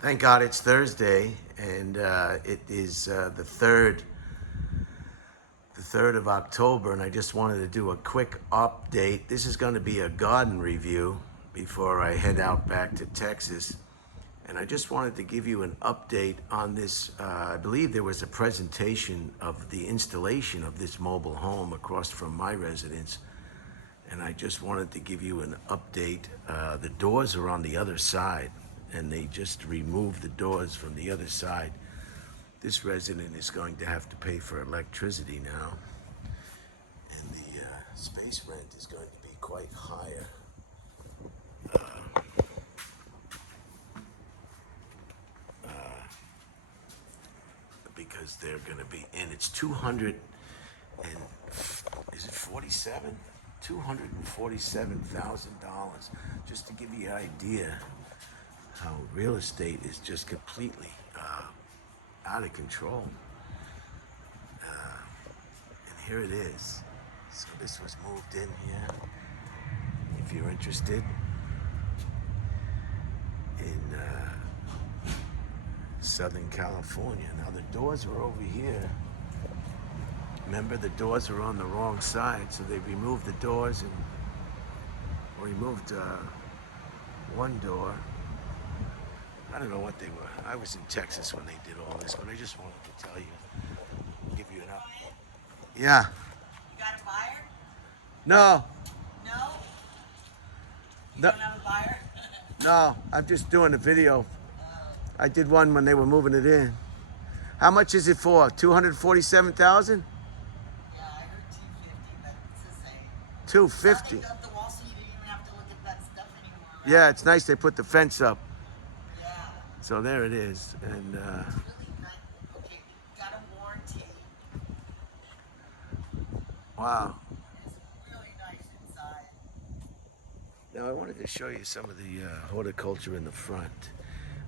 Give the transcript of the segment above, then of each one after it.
Thank God it's Thursday, and it is the 3rd of October, and I just wanted to do a quick update. This is going to be a garden review before I head out back to Texas. And I just wanted to give you an update on this. I believe there was a presentation of the installation of this mobile home across from my residence. And I just wanted to give you an update. The doors are on the other side, and they just removed the doors from the other side. This resident is going to have to pay for electricity now, and the space rent is going to be quite higher. Because they're going to be in. It's 200 and is it 47? $247,000. Just to give you an idea how real estate is just completely out of control. And here it is. So this was moved in here. If you're interested in Southern California. Now the doors are over here. Remember, the doors are on the wrong side, so they removed the doors and removed one door. I don't know what they were. I was in Texas when they did all this, but I just wanted to tell you, give you an update. Yeah. You got a buyer? No. No? You No. don't have a buyer? No, I'm just doing a video. I did one when they were moving it in. How much is it for? 247,000? Yeah, I heard 250, but it's the same. 250. Something up the wall so you didn't even have to look at that stuff anymore. Right? Yeah, it's nice they put the fence up. Yeah. So there it is. And It's really nice. Okay, you got a warranty. wow. It's really nice inside. Now I wanted to show you some of the horticulture in the front.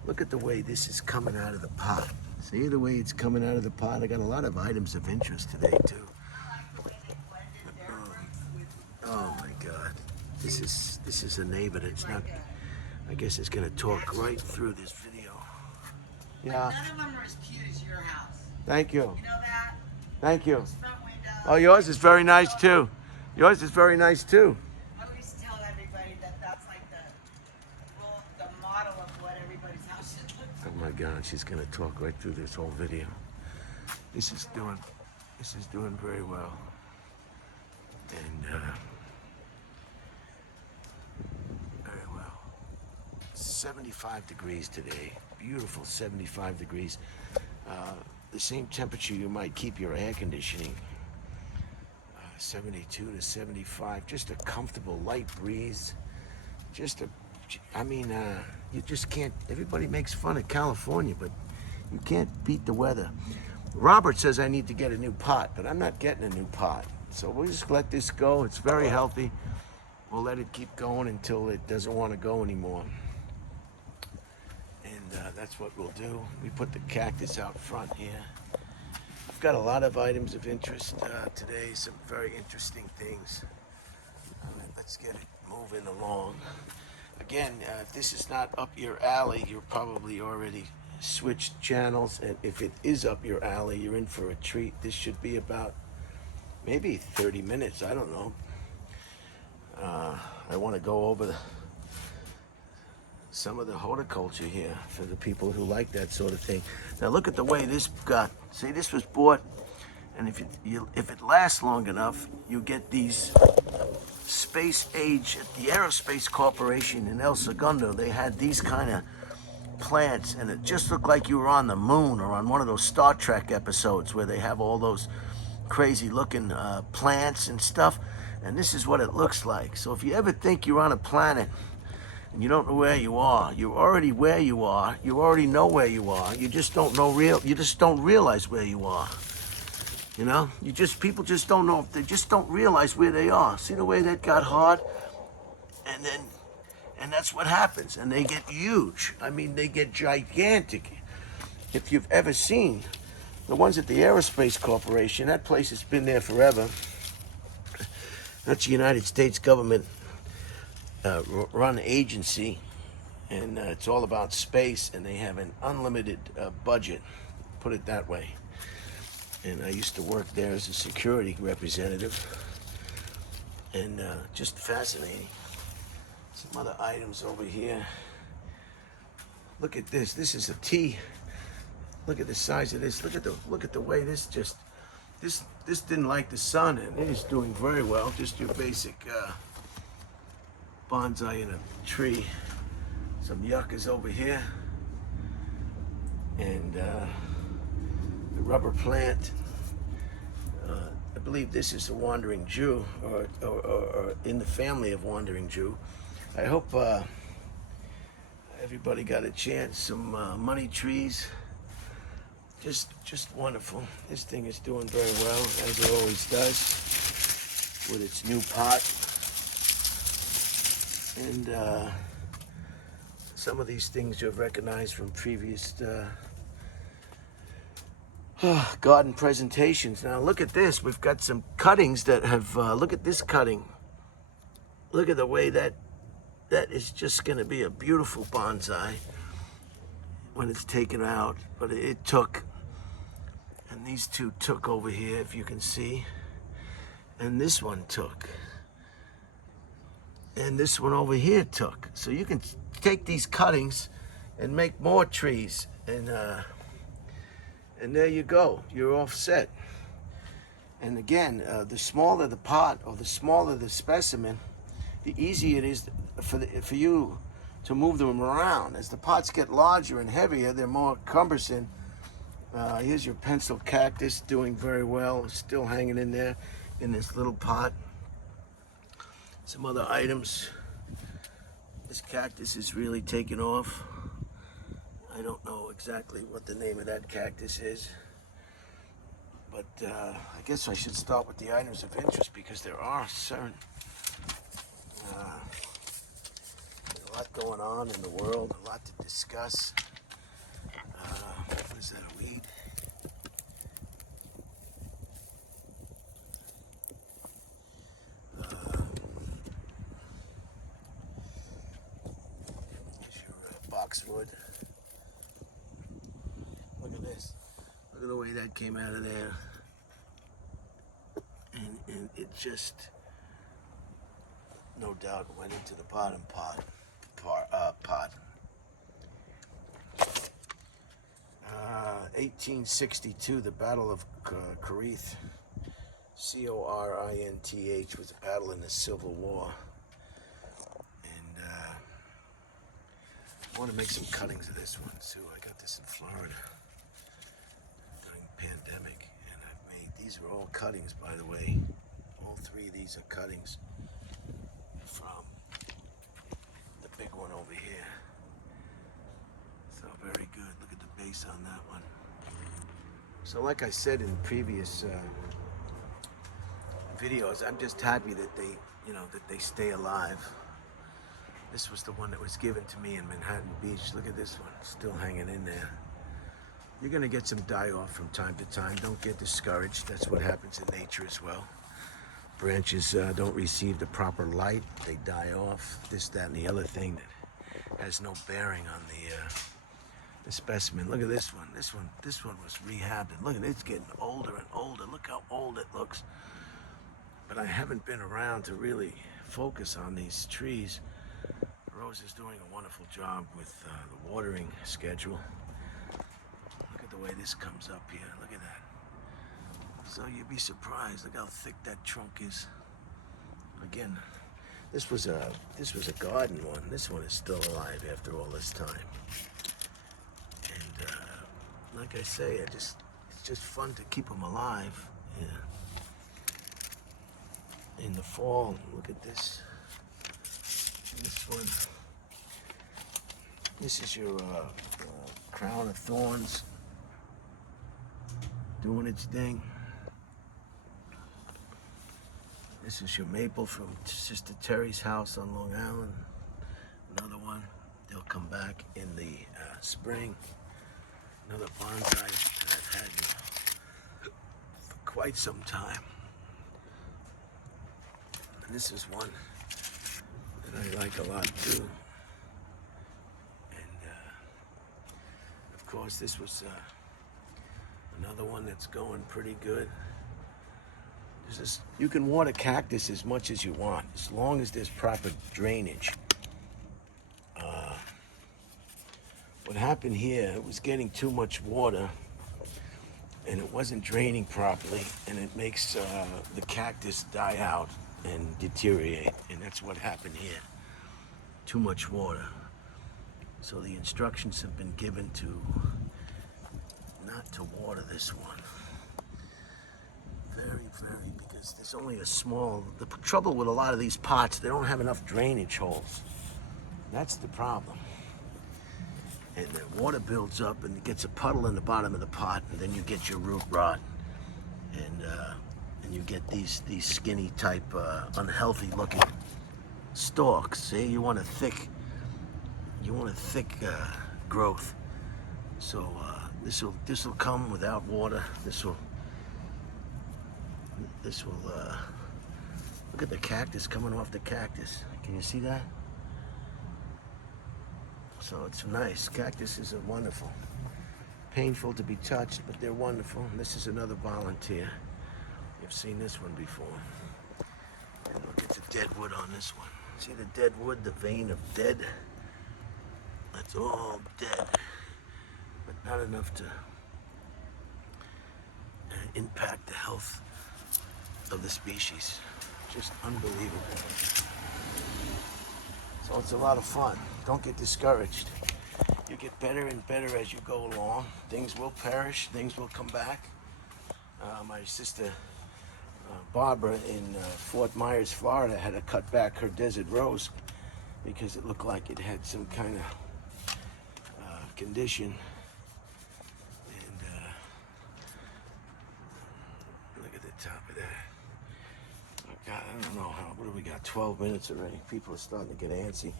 Look at the way this is coming out of the pot. See the way it's coming out of the pot? I got a lot of items of interest today too. I like the way they blended their bricks with Oh my God. This is a neighbor that's not, I guess it's gonna talk right through this video. Yeah. None of them are as cute as your house. Thank you. You know that? Thank you. Those front windows. Oh, yours is very nice too. Yours is very nice too. I always tell everybody that that's like the model of what everybody's house should look like. Oh my God, she's gonna talk right through this whole video. This is doing very well. And very well. 75 degrees today. Beautiful 75 degrees. The same temperature you might keep your air conditioning. 72 to 75. Just a comfortable light breeze. You just can't, everybody makes fun of California, but you can't beat the weather. Robert says I need to get a new pot, but I'm not getting a new pot. So we'll just let this go. It's very healthy. We'll let it keep going until it doesn't want to go anymore. And that's what we'll do. We put the cactus out front here. I've got a lot of items of interest today, some very interesting things. Let's get it moving along. Again, if this is not up your alley, you're probably already switched channels. And if it is up your alley, you're in for a treat. This should be about maybe 30 minutes. I don't know. I want to go over some of the horticulture here for the people who like that sort of thing. Now look at the way this got. See, this was bought, and if it lasts long enough, you get these space age. At the Aerospace Corporation in El Segundo, they had these kind of plants, and it just looked like you were on the moon or on one of those Star Trek episodes where they have all those crazy looking plants and stuff. And this is what it looks like. So if you ever think you're on a planet and you don't know where you are, you're already where you are. You already know where you are. You just don't realize where you are. You know, people just don't know. They just don't realize where they are. See the way that got hard? And that's what happens. And they get huge. I mean, they get gigantic. If you've ever seen the ones at the Aerospace Corporation, that place has been there forever. That's the United States government run agency. And it's all about space, and they have an unlimited budget, put it that way. And I used to work there as a security representative, and just fascinating. Some other items over here. Look at this. This is a tea. Look at the size of this. Look at the way this didn't like the sun, and it is doing very well. Just your basic bonsai in a tree. Some yuccas over here, and the rubber plant. I believe this is a wandering Jew, or in the family of wandering Jew. I hope everybody got a chance. Some money trees. Just wonderful. This thing is doing very well, as it always does, with its new pot. And some of these things you've recognized from previous garden presentations. Now look at this. We've got some cuttings that have, look at this cutting. Look at the way that is just going to be a beautiful bonsai when it's taken out. But it took, and these two took over here, if you can see. And this one took. And this one over here took. So you can take these cuttings and make more trees. And there you go. You're all set. And again, the smaller the pot or the smaller the specimen, the easier it is for you to move them around. As the pots get larger and heavier, they're more cumbersome. Here's your pencil cactus doing very well, still hanging in there in this little pot. Some other items. This cactus is really taking off. I don't know exactly what the name of that cactus is, but I guess I should start with the items of interest, because there are certain there's a lot going on in the world, a lot to discuss. What is that, a weed? Here's your boxwood. Look at this. Look at the way that came out of there. And it just, no doubt, went into the bottom pot. 1862, the Battle of Corinth. Corinth was a battle in the Civil War. And I want to make some cuttings of this one too. I got this in Florida during the pandemic, and I've made, these are all cuttings, by the way. All three of these are cuttings from the big one over here. So very good. Look at the base on that one. So like I said in previous videos, I'm just happy that they stay alive. This was the one that was given to me in Manhattan Beach. Look at this one, still hanging in there. You're gonna get some die off from time to time. Don't get discouraged. That's what happens in nature as well. Branches don't receive the proper light, they die off. This, that, and the other thing that has no bearing on the specimen. Look at this one. This one was rehabbed, and look at it, it's getting older and older. Look how old it looks. But I haven't been around to really focus on these trees. Rose is doing a wonderful job with the watering schedule. Look at the way this comes up here. Look at that. So you'd be surprised. Look how thick that trunk is. Again, this was a garden one. This one is still alive after all this time. And like I say, it's just fun to keep them alive. Yeah. In the fall, look at this. This one. This is your crown of thorns doing its thing. This is your maple from Sister Terry's house on Long Island. Another one. They'll come back in the spring. Another bonsai that I've had for quite some time. And this is one that I like a lot too. course, this was another one that's going pretty good. You can water cactus as much as you want, as long as there's proper drainage. What happened here, it was getting too much water, and it wasn't draining properly, and it makes the cactus die out and deteriorate, and that's what happened here. Too much water. So the instructions have been given to not to water this one. Very, because there's only a small, the trouble with a lot of these pots, they don't have enough drainage holes. That's the problem. And the water builds up and it gets a puddle in the bottom of the pot, and then you get your root rot, and you get these skinny type, unhealthy looking stalks. See, you want a thick growth. So this will come without water. This will look at the cactus coming off the cactus. Can you see that? So it's nice. Cactuses are wonderful. Painful to be touched, but they're wonderful. And this is another volunteer. You've seen this one before. And look at the dead wood on this one. See the dead wood, the vein of dead? That's all dead, but not enough to impact the health of the species. Just unbelievable. So it's a lot of fun. Don't get discouraged. You get better and better as you go along. Things will perish, things will come back. My sister Barbara in Fort Myers, Florida, had to cut back her desert rose because it looked like it had some kind of condition. And look at the top of that. Oh God, I don't know what do we got? 12 minutes already. People are starting to get antsy.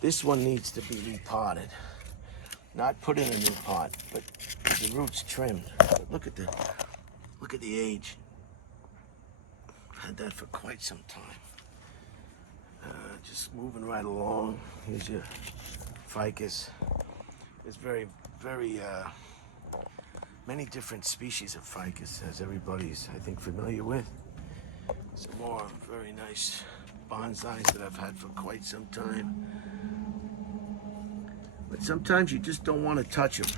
This one needs to be repotted. Not put in a new pot, but the roots trimmed. But look at the age. I've had that for quite some time. Just moving right along. Here's your ficus. There's very many different species of ficus, as everybody's, I think, familiar with. Some more very nice bonsais that I've had for quite some time. But sometimes you just don't want to touch them.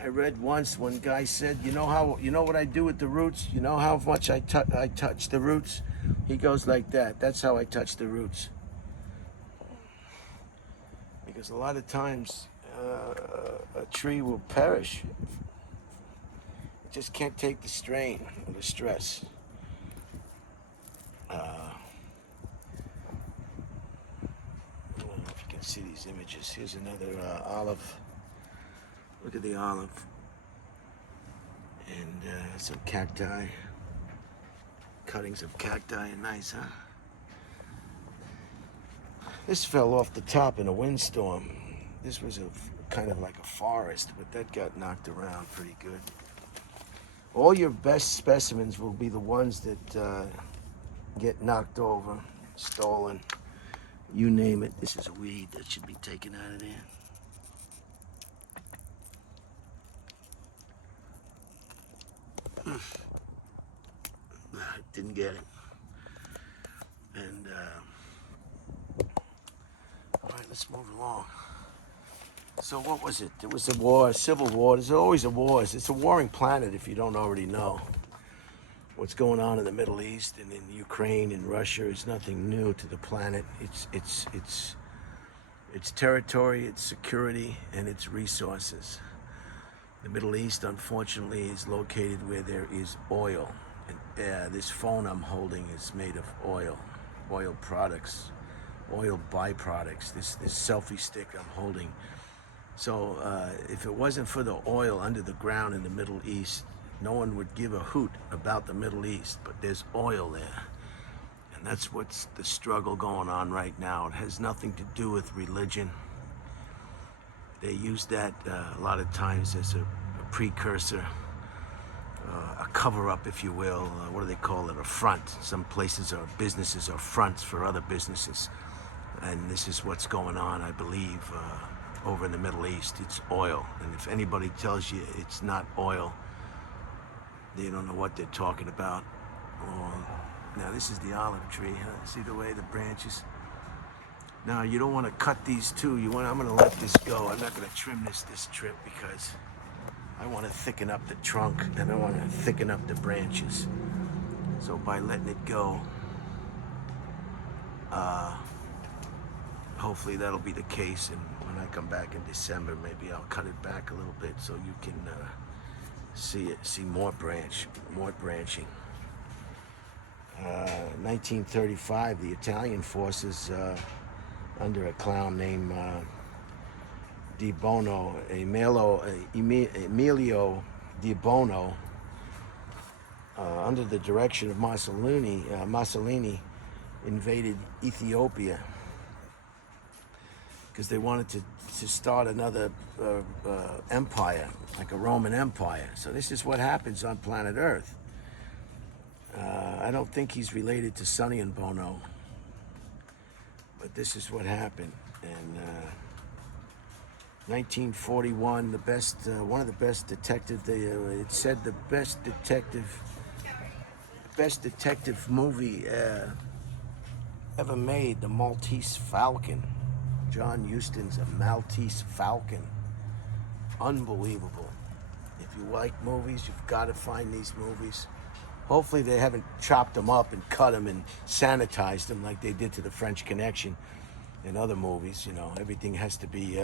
I read once one guy said, you know what I do with the roots? You know how much I touch the roots? He goes like that. That's how I touch the roots. Because a lot of times a tree will perish. It just can't take the strain or the stress. I don't know if you can see these images. Here's another olive. Look at the olive. And some cacti. Cuttings of cacti are nice, huh? This fell off the top in a windstorm. This was kind of like a forest, but that got knocked around pretty good. All your best specimens will be the ones that get knocked over, stolen, you name it. This is a weed that should be taken out of there. Didn't get it. And all right, let's move along. So what was it? There was a war, a civil war. There's always a war. It's a warring planet if you don't already know. What's going on in the Middle East and in Ukraine and Russia is nothing new to the planet. It's territory, its security, and its resources. The Middle East, unfortunately, is located where there is oil. And this phone I'm holding is made of oil products, oil byproducts. This selfie stick I'm holding. So if it wasn't for the oil under the ground in the Middle East, no one would give a hoot about the Middle East, but there's oil there. And that's what's the struggle going on right now. It has nothing to do with religion. They use that a lot of times as a precursor, a cover-up, if you will. What do they call it? A front. Some places are businesses are fronts for other businesses. And this is what's going on, I believe, over in the Middle East. It's oil. And if anybody tells you it's not oil, they don't know what they're talking about. Now this is the olive tree, huh? See the way the branches? Now you don't want to cut these too. I'm gonna let this go. I'm not gonna trim this trip because I want to thicken up the trunk and I want to thicken up the branches. So by letting it go, hopefully that'll be the case. And when I come back in December, maybe I'll cut it back a little bit so you can see more branching. 1935, the Italian forces under a clown named Emilio Di Bono, under the direction of Mussolini invaded Ethiopia because they wanted to start another empire, like a Roman Empire. So this is what happens on planet Earth. I don't think he's related to Sonny and Bono, but this is what happened. And 1941, one of the best detective. It said the best detective movie ever made, The Maltese Falcon. John Huston's A Maltese Falcon. Unbelievable. If you like movies, you've got to find these movies. Hopefully they haven't chopped them up and cut them and sanitized them like they did to The French Connection and other movies. You know, everything has to be,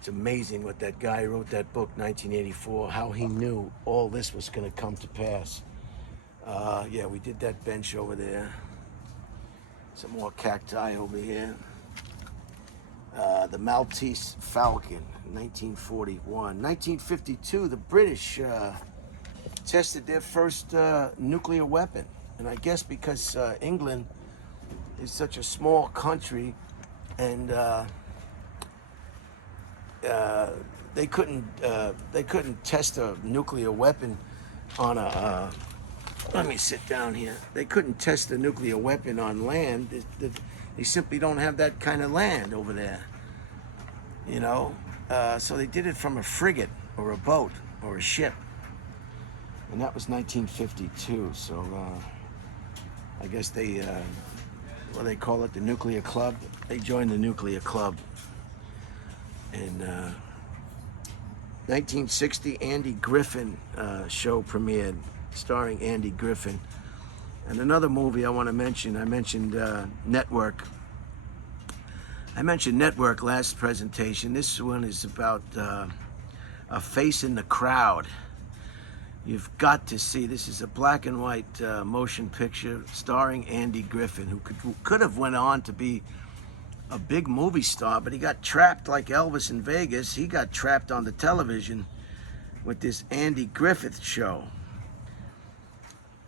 it's amazing what that guy who wrote that book, 1984, how he knew all this was going to come to pass. Yeah, we did that bench over there. Some more cacti over here. The Maltese Falcon, 1941. 1952, the British tested their first nuclear weapon. And I guess because England is such a small country and they couldn't test a nuclear weapon on a let me sit down here. They couldn't test a nuclear weapon on land. They simply don't have that kind of land over there, you know. So they did it from a frigate or a boat or a ship, and that was 1952. So I guess they call it the nuclear club. They joined the nuclear club. In 1960, Andy Griffin show premiered, starring Andy Griffin. And another movie I want to mention, I mentioned Network. I mentioned Network last presentation. This one is about a face in the crowd. You've got to see. This is a black and white motion picture starring Andy Griffin, who could have went on to be a big movie star, but he got trapped like Elvis in Vegas. He got trapped on the television with this Andy Griffith show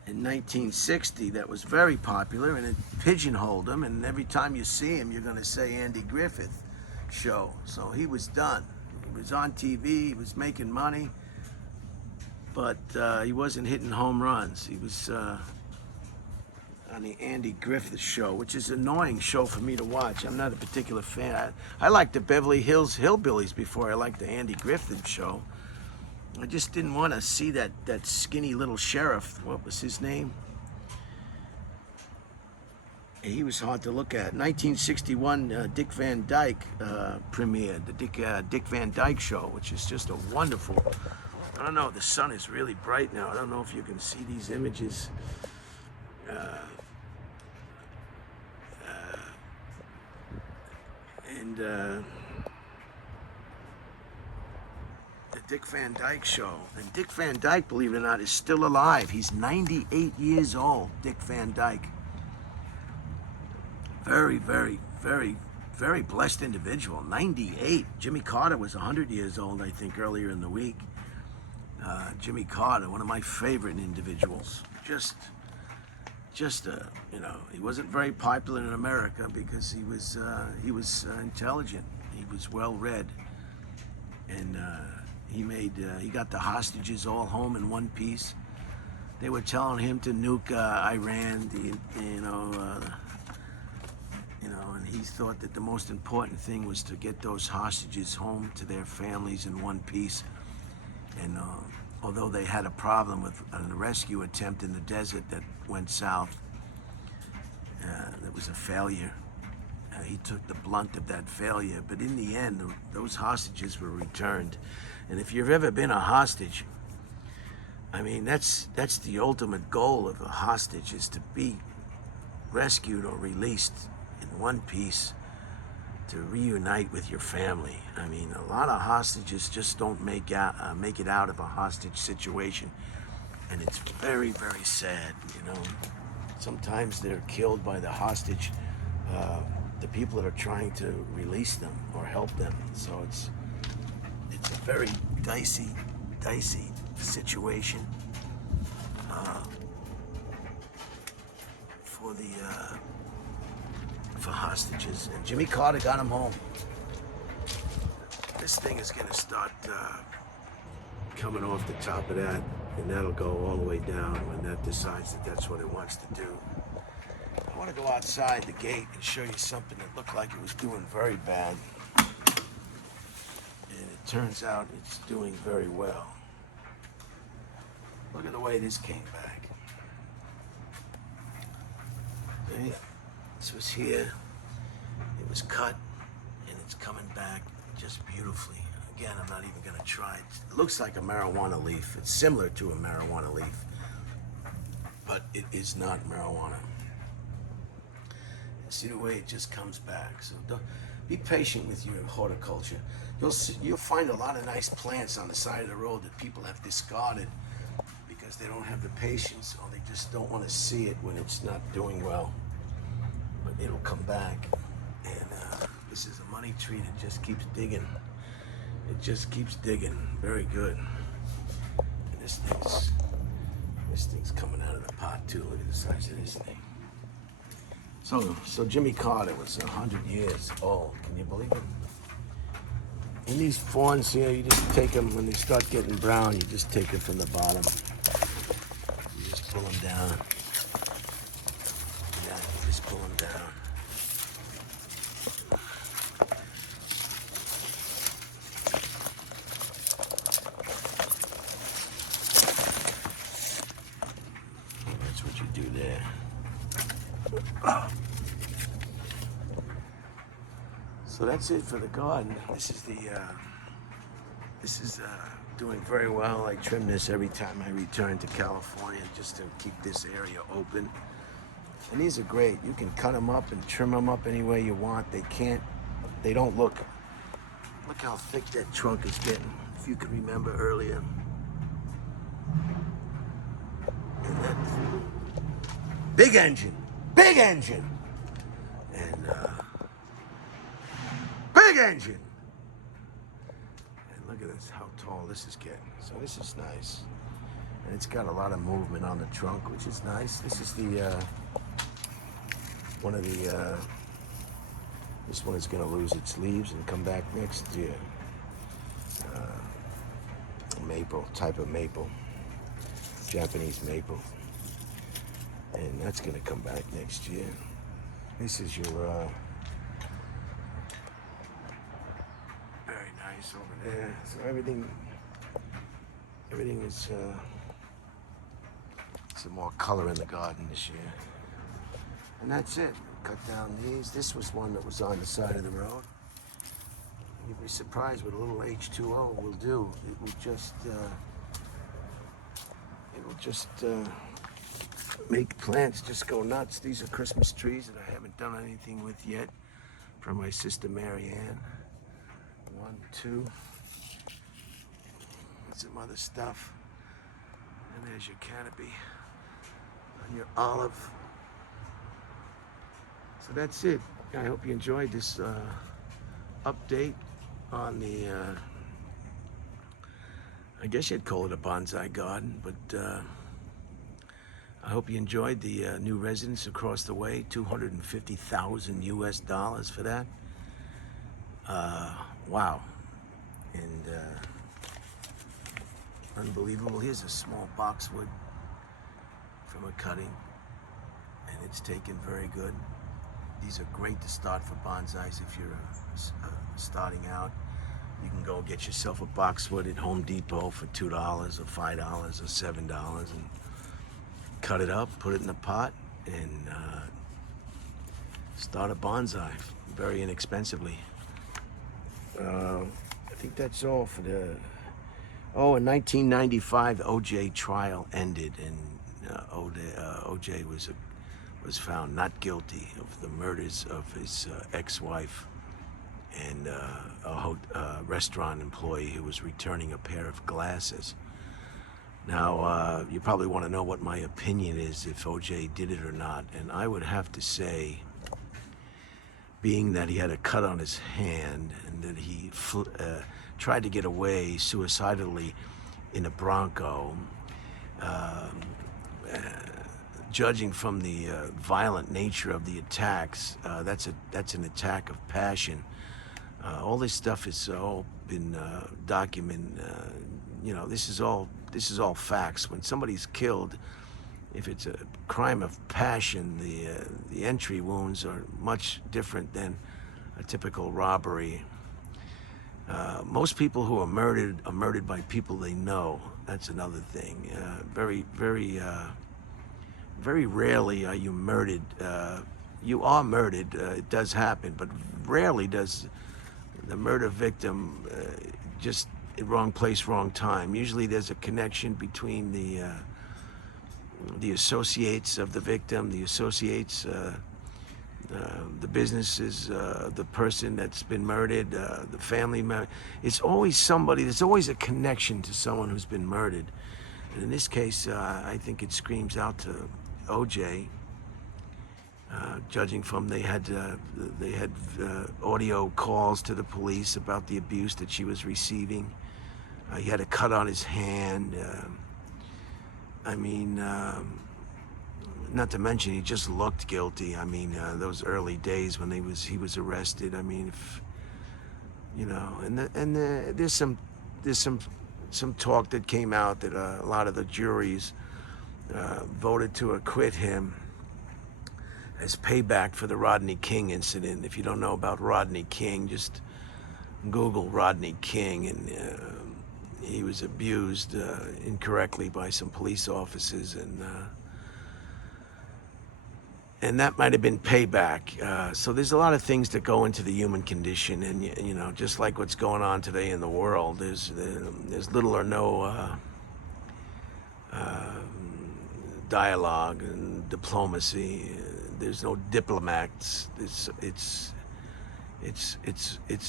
in 1960 that was very popular, and it pigeonholed him, and every time you see him you're going to say Andy Griffith show. So he was done. He was on TV, he was making money, but he wasn't hitting home runs. He was on the Andy Griffith show, which is an annoying show for me to watch. I'm not a particular fan. I liked the Beverly Hills Hillbillies before I liked the Andy Griffith show. I just didn't want to see that skinny little sheriff. What was his name? He was hard to look at. 1961, Dick Van Dyke premiered, the Dick Van Dyke show, which is just a wonderful. I don't know, the sun is really bright now. I don't know if you can see these images. The Dick Van Dyke show. And Dick Van Dyke, believe it or not, is still alive. He's 98 years old, Dick Van Dyke. Very, very, very, very blessed individual. 98. Jimmy Carter was 100 years old, I think, earlier in the week. Jimmy Carter, one of my favorite individuals. Just you know, he wasn't very popular in America because he was intelligent. He was well read, and he got the hostages all home in one piece. They were telling him to nuke Iran, you know, and he thought that the most important thing was to get those hostages home to their families in one piece. And although they had a problem with a rescue attempt in the desert that went south, that was a failure. He took the blunt of that failure, but in the end, those hostages were returned. And if you've ever been a hostage, I mean, that's the ultimate goal of a hostage, is to be rescued or released in one piece to reunite with your family. I mean, a lot of hostages just don't make it out of a hostage situation, and it's very, very sad. You know, sometimes they're killed by the hostage, the people that are trying to release them or help them. So it's a very dicey situation for hostages. And Jimmy Carter got him home. This thing is going to start coming off the top of that, and that'll go all the way down when that decides that that's what it wants to do. I want to go outside the gate and show you something that looked like it was doing very bad, and it turns out it's doing very well. Look at the way this came back. Okay? This was here, it was cut, and it's coming back just beautifully. Again, I'm not even gonna try it. It looks like a marijuana leaf. It's similar to a marijuana leaf, but it is not marijuana. See the way it just comes back. So don't, be patient with your horticulture. You'll find a lot of nice plants on the side of the road that people have discarded because they don't have the patience, or they just don't want to see it when it's not doing well. But it'll come back, and this is a money tree that just keeps digging. It just keeps digging. Very good. And this thing's coming out of the pot too. Look at the size of this thing. So Jimmy Carter was 100 years old. Can you believe it? And these fawns here, you just take them when they start getting brown. You just take them from the bottom. You just pull them down. Yeah, you just pull them down. That's what you do there. So that's it for the garden. This is doing very well. I trim this every time I return to California just to keep this area open. And these are great. You can cut them up and trim them up any way you want. They don't look how thick that trunk is getting, if you can remember earlier. And that's big engine, and big engine. And look at this, how tall this is getting. So this is nice. And it's got a lot of movement on the trunk, which is nice. This is the, this one is gonna lose its leaves and come back next year. Maple, type of maple, Japanese maple. And that's gonna come back next year. This is your, very nice over there. So everything is, some more color in the garden this year. And that's it. Cut down these. This was one that was on the side of the road. You'd be surprised what a little H2O will do. It will just make plants just go nuts. These are Christmas trees that I haven't done anything with yet, from my sister Marianne. 1, 2. And some other stuff. And there's your canopy on your olive. So that's it. I hope you enjoyed this update on the, I guess you'd call it a bonsai garden, but I hope you enjoyed the new residence across the way. $250,000 US for that. Wow. And unbelievable. Here's a small boxwood from a cutting, and it's taken very good. these are great to start for bonsais if you're starting out. You can go get yourself a boxwood at Home Depot for $2 or $5 or $7 and cut it up, put it in a pot, and start a bonsai very inexpensively. I think that's all for the... Oh, in 1995, the OJ trial ended, and OJ was found not guilty of the murders of his ex-wife and a restaurant employee who was returning a pair of glasses. Now, you probably want to know what my opinion is if OJ did it or not, and I would have to say, being that he had a cut on his hand and that he tried to get away suicidally in a Bronco, judging from the violent nature of the attacks, that's an attack of passion. All this stuff has all been documented. You know, this is all facts. When somebody's killed, if it's a crime of passion, the entry wounds are much different than a typical robbery. Most people who are murdered by people they know. That's another thing. Very rarely are you murdered. You are murdered. It does happen, but rarely does the murder victim just wrong place, wrong time. Usually there's a connection between the associates of the victim, the associates, the businesses, the person that's been murdered, the family member. It's always somebody, there's always a connection to someone who's been murdered. And in this case, I think it screams out to OJ, judging from they had audio calls to the police about the abuse that she was receiving. He had a cut on his hand. I mean, not to mention he just looked guilty. I mean, those early days when he was arrested. I mean, if, you know, and there's some talk that came out that a lot of the juries voted to acquit him as payback for the Rodney King incident. If you don't know about Rodney King, just Google Rodney King, and he was abused incorrectly by some police officers, and that might have been payback. So there's a lot of things that go into the human condition, and you know, just like what's going on today in the world, there's little or no dialogue and diplomacy. There's no diplomats. It's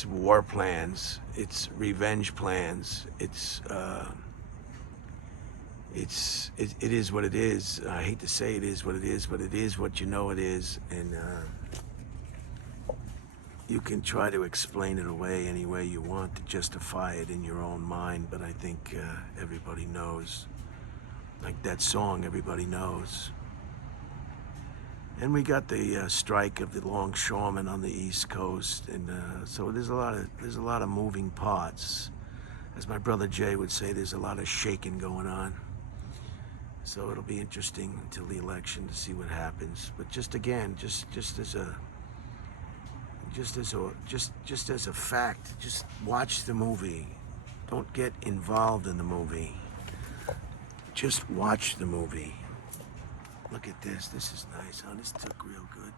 war plans. It's revenge plans. It is what it is. I hate to say it is what it is, but it is what you know it is, and you can try to explain it away any way you want to justify it in your own mind, but I think everybody knows. Like that song, everybody knows. And we got the strike of the longshoremen on the East Coast, and so there's a lot of moving parts. As my brother Jay would say, there's a lot of shaking going on. So it'll be interesting until the election to see what happens. But just again, just as a fact, just watch the movie. Don't get involved in the movie. Just watch the movie. Look at this. This is nice, huh? This took real good.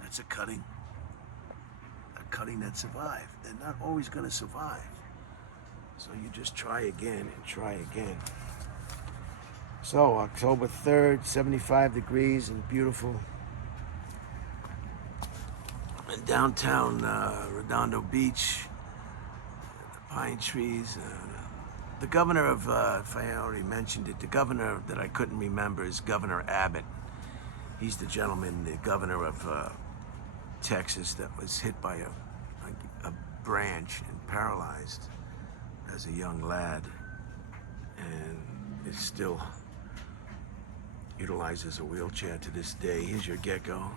That's a cutting that survived. They're not always going to survive. So you just try again and try again. So October 3rd, 75 degrees and beautiful. In downtown Redondo Beach, the pine trees. The governor of, if I already mentioned it, the governor that I couldn't remember is Governor Abbott. He's the gentleman, the governor of Texas that was hit by a branch and paralyzed as a young lad, and is still utilizes a wheelchair to this day. Here's your gecko.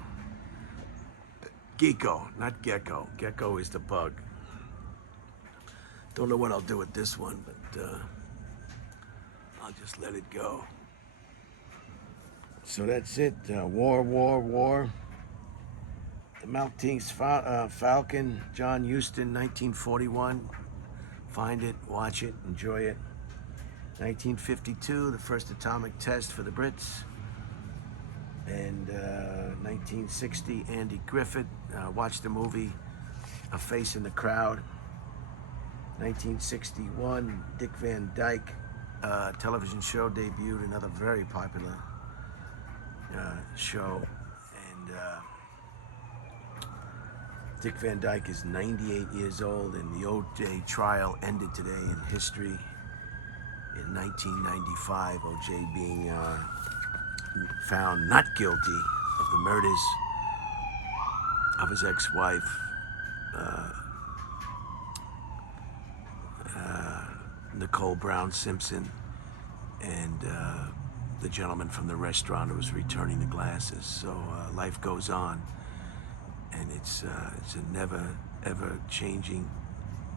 Gecko, not gecko. Gecko is the bug. Don't know what I'll do with this one, but I'll just let it go. So that's it. War. The Maltese Falcon, John Huston, 1941. Find it, watch it, enjoy it. 1952, the first atomic test for the Brits. And 1960, Andy Griffith. Watch the movie A Face in the Crowd. 1961, Dick Van Dyke television show debuted, another very popular show. And Dick Van Dyke is 98 years old, and the O.J. trial ended today in history. In 1995, O.J. being found not guilty of the murders of his ex-wife, Nicole Brown Simpson, and the gentleman from the restaurant who was returning the glasses. So life goes on, and it's a never ever changing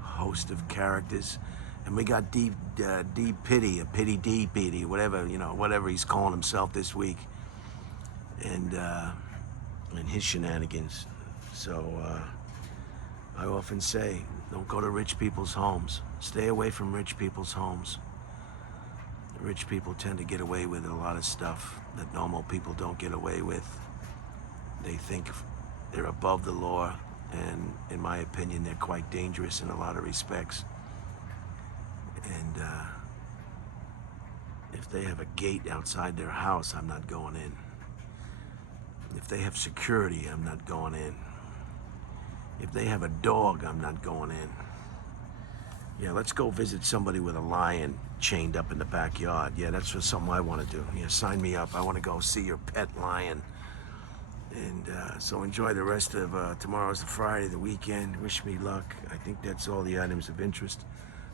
host of characters. And we got D Pity, a Pity D Pity, whatever he's calling himself this week, and his shenanigans. So I often say, don't go to rich people's homes. Stay away from rich people's homes. Rich people tend to get away with a lot of stuff that normal people don't get away with. They think they're above the law, and in my opinion, they're quite dangerous in a lot of respects. And if they have a gate outside their house, I'm not going in. If they have security, I'm not going in. If they have a dog, I'm not going in. Yeah, let's go visit somebody with a lion chained up in the backyard. Yeah, that's just something I want to do. Yeah, sign me up. I want to go see your pet lion. And so enjoy the rest of tomorrow's the Friday, the weekend. Wish me luck. I think that's all the items of interest.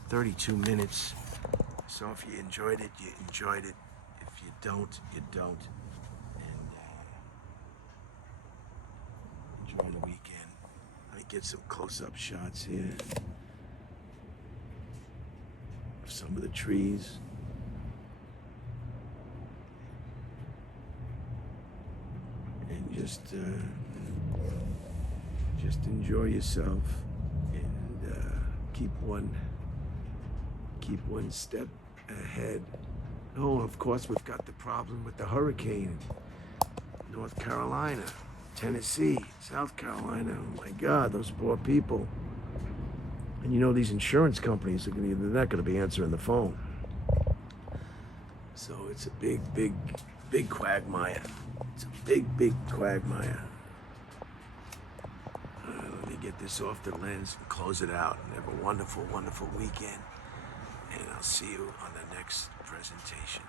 32 minutes. So if you enjoyed it, you enjoyed it. If you don't, you don't. And enjoy the weekend. I get some close-up shots here of some of the trees. And just enjoy yourself, and keep one step ahead. Oh, of course, we've got the problem with the hurricane. North Carolina, Tennessee, South Carolina. Oh my God, those poor people. And you know, these insurance companies they're not going to be answering the phone. So it's a big quagmire. It's a big quagmire. Let me get this off the lens and close it out. And have a wonderful weekend. And I'll see you on the next presentation.